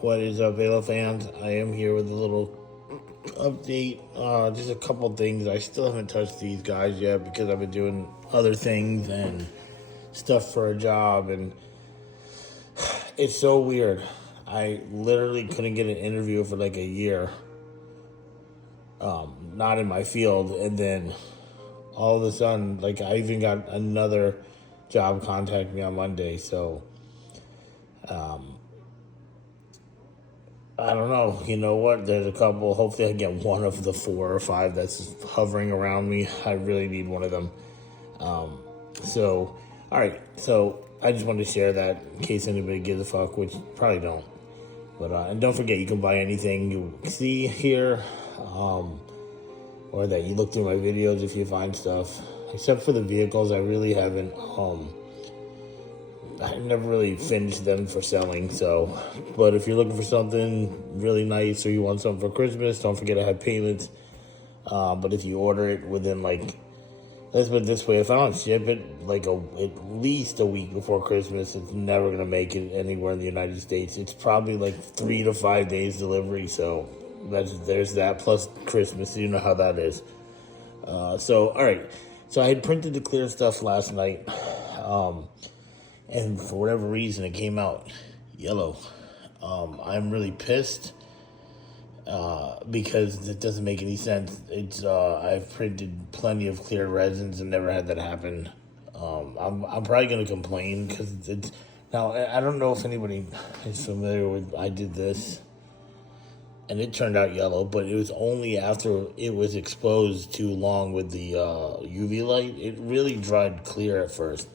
What is up, Vela fans? I am here with a little update. Just a couple things. I still haven't touched these guys yet because I've been doing other things and stuff for a job, and it's so weird. I literally couldn't get an interview for like a year, not in my field, and then all of a sudden, like I even got another job contact me on Monday. So I don't know. You know what? There's a couple. Hopefully, I get one of the 4 or 5 that's hovering around me. I really need one of them. So, all right. So, I just wanted to share that in case anybody gives a fuck, which probably don't. But and don't forget, you can buy anything you see here, or that you look through my videos if you find stuff. Except for the vehicles, I really haven't. I never really finished them for selling, so. But if you're looking for something really nice or you want something for Christmas, don't forget I have payments. But if you order it within, like, let's put it this way, if I don't ship it like at least a week before Christmas, it's never going to make it anywhere in the United States. It's probably like 3 to 5 days delivery, so there's that, plus Christmas, you know how that is. So, all right. So I had printed the clear stuff last night. And for whatever reason, it came out yellow. I'm really pissed because it doesn't make any sense. It's I've printed plenty of clear resins and never had that happen. I'm probably gonna complain because it's now. I don't know if anybody is familiar with. I did this, and it turned out yellow, but it was only after it was exposed too long with the UV light. It really dried clear at first.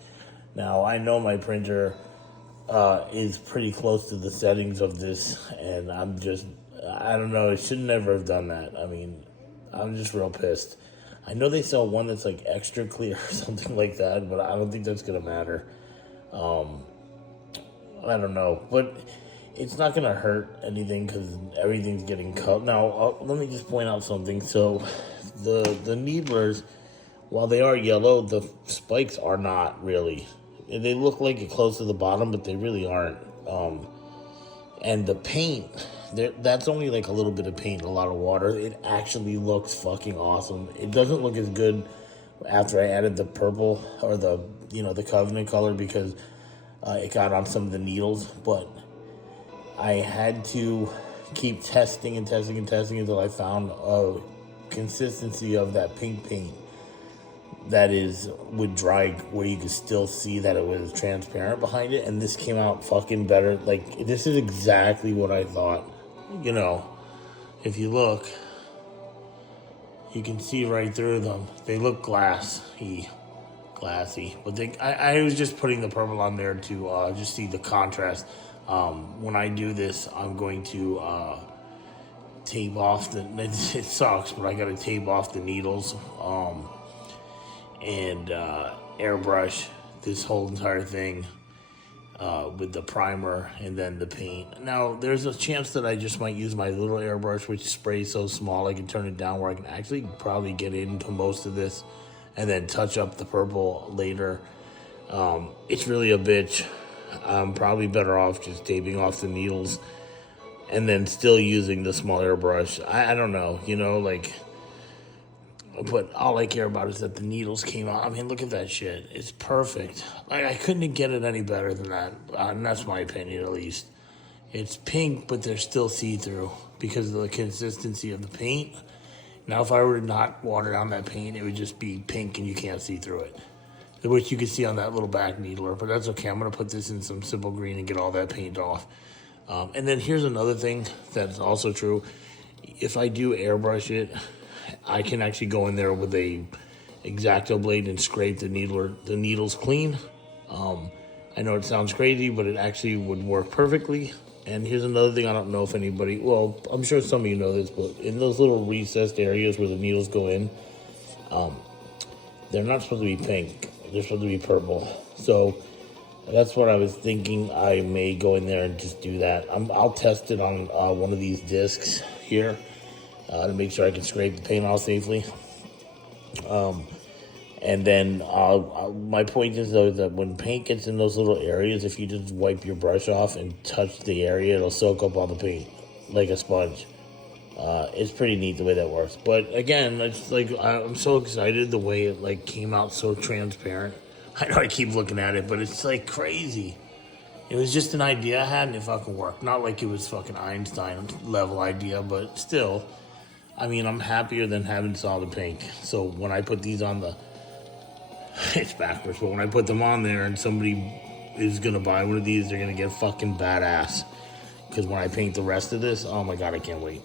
Now, I know my printer is pretty close to the settings of this, and I don't know, it should never have done that. I mean, I'm just real pissed. I know they sell one that's like extra clear or something like that, but I don't think that's going to matter. I don't know, but it's not going to hurt anything because everything's getting cut. Now, let me just point out something. So, the needlers, while they are yellow, the spikes are not really. They look like it close to the bottom, but they really aren't. And the paint, that's only like a little bit of paint, a lot of water. It actually looks fucking awesome. It doesn't look as good after I added the purple or the Covenant color because it got on some of the needles. But I had to keep testing and testing and testing until I found a consistency of that pink paint that would dry where you could still see that it was transparent behind it, and this came out fucking better. Like, this is exactly what I thought. You know, if you look, you can see right through them. They look glassy, but I was just putting the purple on there to just see the contrast. When I do this, I'm going to tape off it sucks, but I gotta tape off the needles, and airbrush this whole entire thing with the primer and then the paint. Now, there's a chance that I just might use my little airbrush, which sprays so small I can turn it down where I can actually probably get into most of this and then touch up the purple later. It's really a bitch. I'm probably better off just taping off the needles and then still using the small airbrush. I don't know, like... But all I care about is that the needles came out. I mean, look at that shit. It's perfect. I couldn't get it any better than that. And that's my opinion, at least. It's pink, but they're still see-through because of the consistency of the paint. Now, if I were to not water down that paint, it would just be pink and you can't see through it, which you can see on that little back needler. But that's okay. I'm going to put this in some simple green and get all that paint off. And then here's another thing that's also true. If I do airbrush it, I can actually go in there with a X-Acto blade and scrape the needles clean. I know it sounds crazy, but it actually would work perfectly. And here's another thing I don't know if anybody... Well, I'm sure some of you know this, but in those little recessed areas where the needles go in, they're not supposed to be pink. They're supposed to be purple. So that's what I was thinking. I may go in there and just do that. I'll test it on one of these discs here to make sure I can scrape the paint off safely. And then my point is, though, that when paint gets in those little areas, if you just wipe your brush off and touch the area, it'll soak up all the paint like a sponge. It's pretty neat the way that works. But again, it's like I'm so excited the way it like came out so transparent. I know I keep looking at it, but it's like crazy. It was just an idea I had and it fucking worked. Not like it was fucking Einstein level idea, but still, I mean, I'm happier than having solid pink. So when I put these on the, it's backwards, but when I put them on there and somebody is gonna buy one of these, they're gonna get fucking badass. Because when I paint the rest of this, oh my god, I can't wait.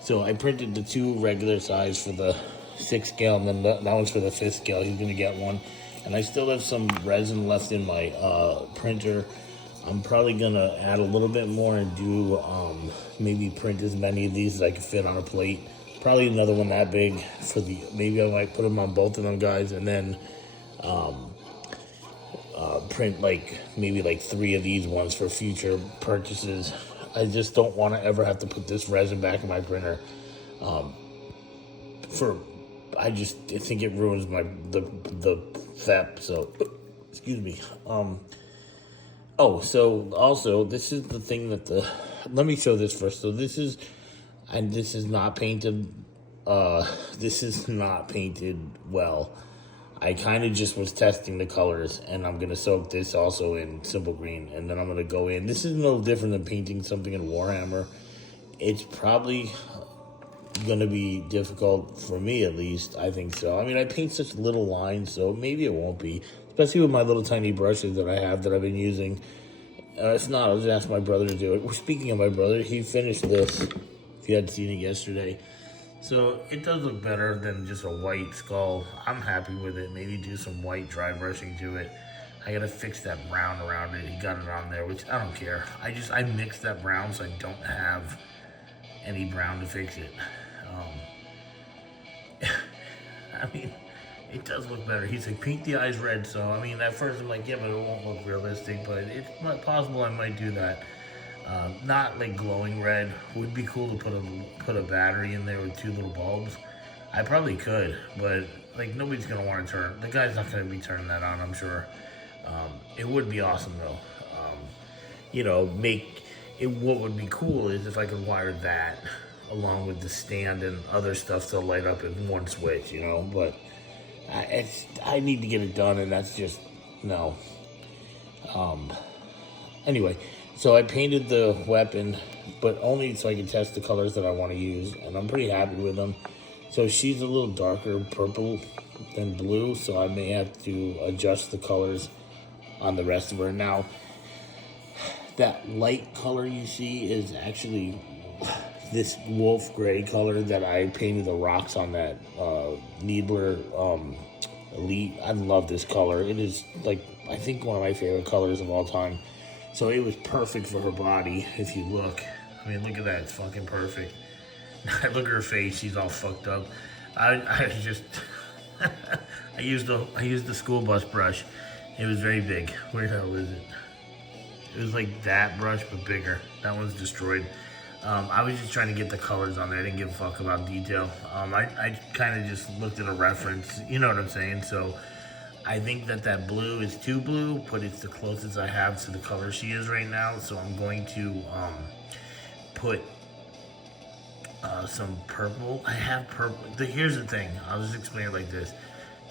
So I printed the 2 regular size for the 6 scale, and then that one's for the 5th scale. He's gonna get one. And I still have some resin left in my printer. I'm probably gonna add a little bit more and do maybe print as many of these as I can fit on a plate. Probably another one that big for the, maybe I might put them on both of them guys, and then print like maybe like 3 of these ones for future purchases. I just don't want to ever have to put this resin back in my printer. I think it ruins the FEP. So excuse me. Oh, so also this is the thing that let me show this first. So this is not painted. This is not painted well. I kind of just was testing the colors, and I'm going to soak this also in Simple Green, and then I'm going to go in. This is no different than painting something in Warhammer. It's probably going to be difficult for me, at least. I think so. I mean, I paint such little lines, so maybe it won't be, especially with my little tiny brushes that I have that I've been using. If not, I'll just ask my brother to do it. Well, speaking of my brother, he finished this, if you hadn't seen it yesterday. So it does look better than just a white skull. I'm happy with it. Maybe do some white dry brushing to it. I gotta fix that brown around it. He got it on there, which I don't care. I mixed that brown so I don't have any brown to fix it. I mean, it does look better. He's like, paint the eyes red. So, I mean, at first I'm like, yeah, but it won't look realistic. But it's possible I might do that. Not like glowing red. Would be cool to put a battery in there with 2 little bulbs. I probably could, but like nobody's gonna want to turn. The guy's not gonna be turning that on, I'm sure. It would be awesome though. Make it. What would be cool is if I could wire that along with the stand and other stuff to light up in one switch, But I need to get it done, and that's just no. Anyway. So I painted the weapon, but only so I can test the colors that I want to use, and I'm pretty happy with them. So she's a little darker purple than blue, so I may have to adjust the colors on the rest of her. Now, that light color you see is actually this wolf gray color that I painted the rocks on that Needler Elite. I love this color. It is, like, I think one of my favorite colors of all time. So it was perfect for her body, if you look. I mean, look at that. It's fucking perfect. Look at her face. She's all fucked up. I just... I used the school bus brush. It was very big. Where the hell is it? It was like that brush, but bigger. That one's destroyed. I was just trying to get the colors on there. I didn't give a fuck about detail. I kind of just looked at a reference. You know what I'm saying? So... I think that blue is too blue, but it's the closest I have to the color she is right now. So I'm going to put some purple. I have purple. Here's the thing. I'll just explain it like this.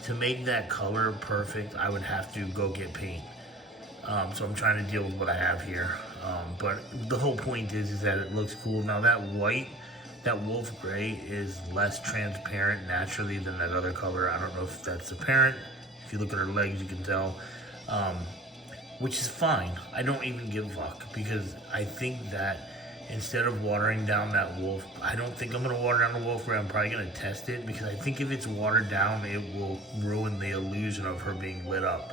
To make that color perfect, I would have to go get paint. So I'm trying to deal with what I have here. But the whole point is that it looks cool. Now that white, that wolf gray is less transparent naturally than that other color. I don't know if that's apparent. If you look at her legs, you can tell, which is fine. I don't even give a fuck because I think that instead of watering down that wolf, I don't think I'm going to water down the wolf gray. I'm probably going to test it because I think if it's watered down, it will ruin the illusion of her being lit up.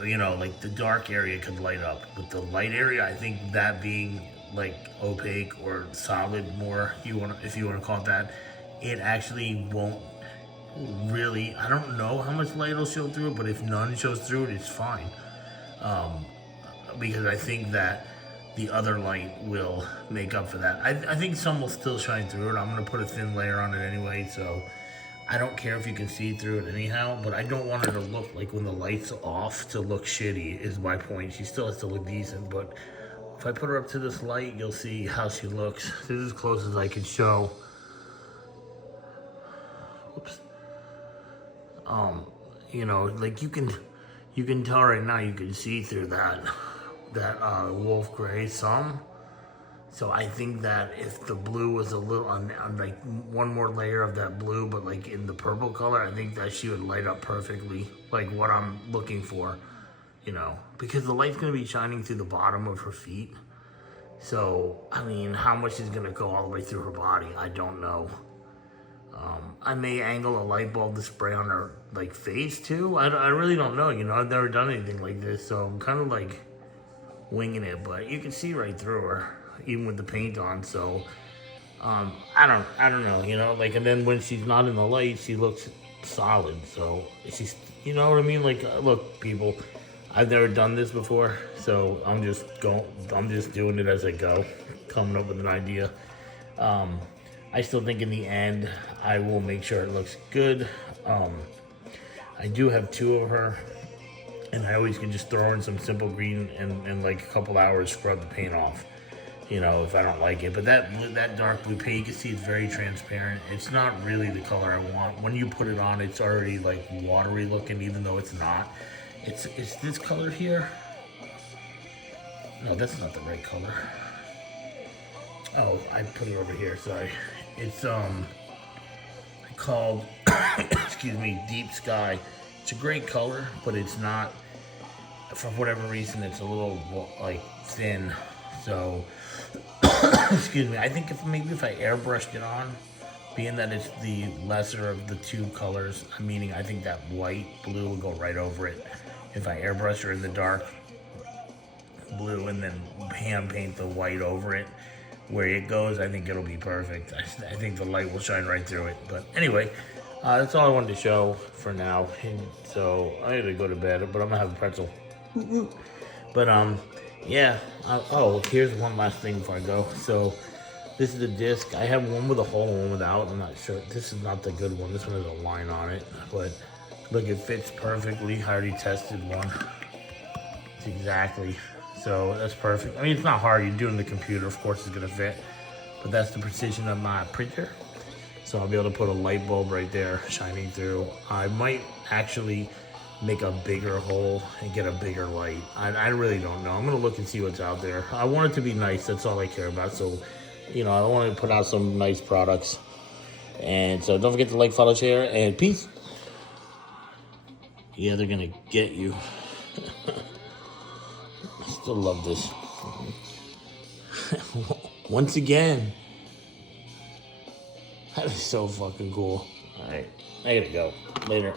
Like the dark area could light up, but the light area, I think that being like opaque or solid more, if you want to call it that, it actually won't. Really, I don't know how much light will show through it, but if none shows through it, it's fine. Because I think that the other light will make up for that. I think some will still shine through it. I'm going to put a thin layer on it anyway, so I don't care if you can see through it anyhow, but I don't want her to look like when the light's off to look shitty is my point. She still has to look decent, but if I put her up to this light, you'll see how she looks. This is as close as I can show. Oops. You know, like you can tell right now, you can see through that wolf gray some. So I think that if the blue was a little on like one more layer of that blue, but like in the purple color, I think that she would light up perfectly, like what I'm looking for, you know, because the light's gonna be shining through the bottom of her feet. So, I mean, how much is gonna go all the way through her body? I don't know. I may angle a light bulb to spray on her like face too. I really don't know, you know, I've never done anything like this, so I'm kind of like winging it, but you can see right through her, even with the paint on, so I don't know, you know, like, and then when she's not in the light, she looks solid, so she's, you know what I mean, like, look, people, I've never done this before, so I'm just doing it as I go, coming up with an idea. I still think in the end, I will make sure it looks good. I do have 2 of her, and I always can just throw in some simple green and like a couple hours scrub the paint off, you know, if I don't like it. But that dark blue paint, you can see it's very transparent. It's not really the color I want. When you put it on, it's already like watery looking, even though it's not. It's this color here. No, that's not the right color. Oh, I put it over here, sorry. It's called excuse me, Deep Sky. It's a great color, but it's not, for whatever reason, it's a little like thin. So excuse me, I think if I airbrushed it on, being that it's the lesser of the 2 colors, meaning I think that white blue will go right over it. If I airbrush her in the dark blue and then hand paint the white over it, where it goes, I think it'll be perfect. I think the light will shine right through it. But anyway, that's all I wanted to show for now. And so I gotta go to bed, but I'm gonna have a pretzel. But yeah. Oh, here's one last thing before I go. So this is the disc. I have one with a hole and one without. I'm not sure. This is not the good one. This one has a line on it. But look, it fits perfectly. I already tested one. It's exactly. So that's perfect. I mean, it's not hard. You do it in the computer, of course it's gonna fit. But that's the precision of my printer. So I'll be able to put a light bulb right there shining through. I might actually make a bigger hole and get a bigger light. I really don't know. I'm gonna look and see what's out there. I want it to be nice, that's all I care about. So, you know, I want to put out some nice products. And so don't forget to like, follow, share, and peace. Yeah, they're gonna get you. I still love this. Once again. That is so fucking cool. Alright, I gotta go. Later.